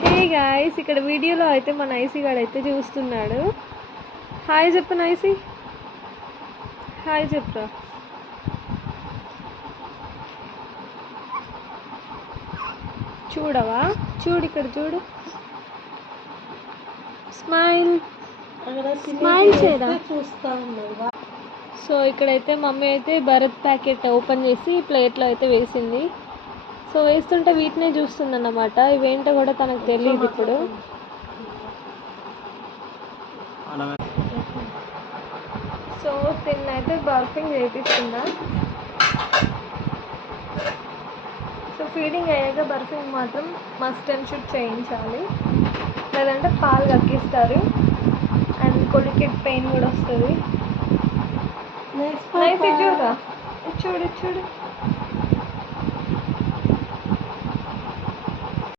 Hey guys, ఇక్కడ వీడియోలో అయితే మన ఐసీ గాడు అయితే చూస్తున్నాడు. హాయ్ చెప్పు నైసీ, హాయ్ చెప్పురా. చూడవా, చూడు ఇక్కడ చూడు, స్మైల్ స్మైల్ చేయరా. చూస్తా ఉన్నాడు. సో ఇక్కడైతే మమ్మీ అయితే భరత్ ప్యాకెట్ ఓపెన్ చేసి ప్లేట్లో అయితే వేసింది. సో వేస్తుంటే వీటినే చూస్తుంది అన్నమాట. ఇవేంటో కూడా తనకు తెలియదు ఇప్పుడు. సో తిన్నైతే బర్ఫింగ్ చేపిస్తుందా. సో ఫీడింగ్ అయ్యాక బర్ఫింగ్ మాత్రం మస్ట్ అండ్ షుడ్ చేయించాలి, లేదంటే పాలు కక్కిస్తారు అండ్ కొలికెట్ పెయిన్ కూడా వస్తుంది. నైస్ చూడరా, చూడు చూడు.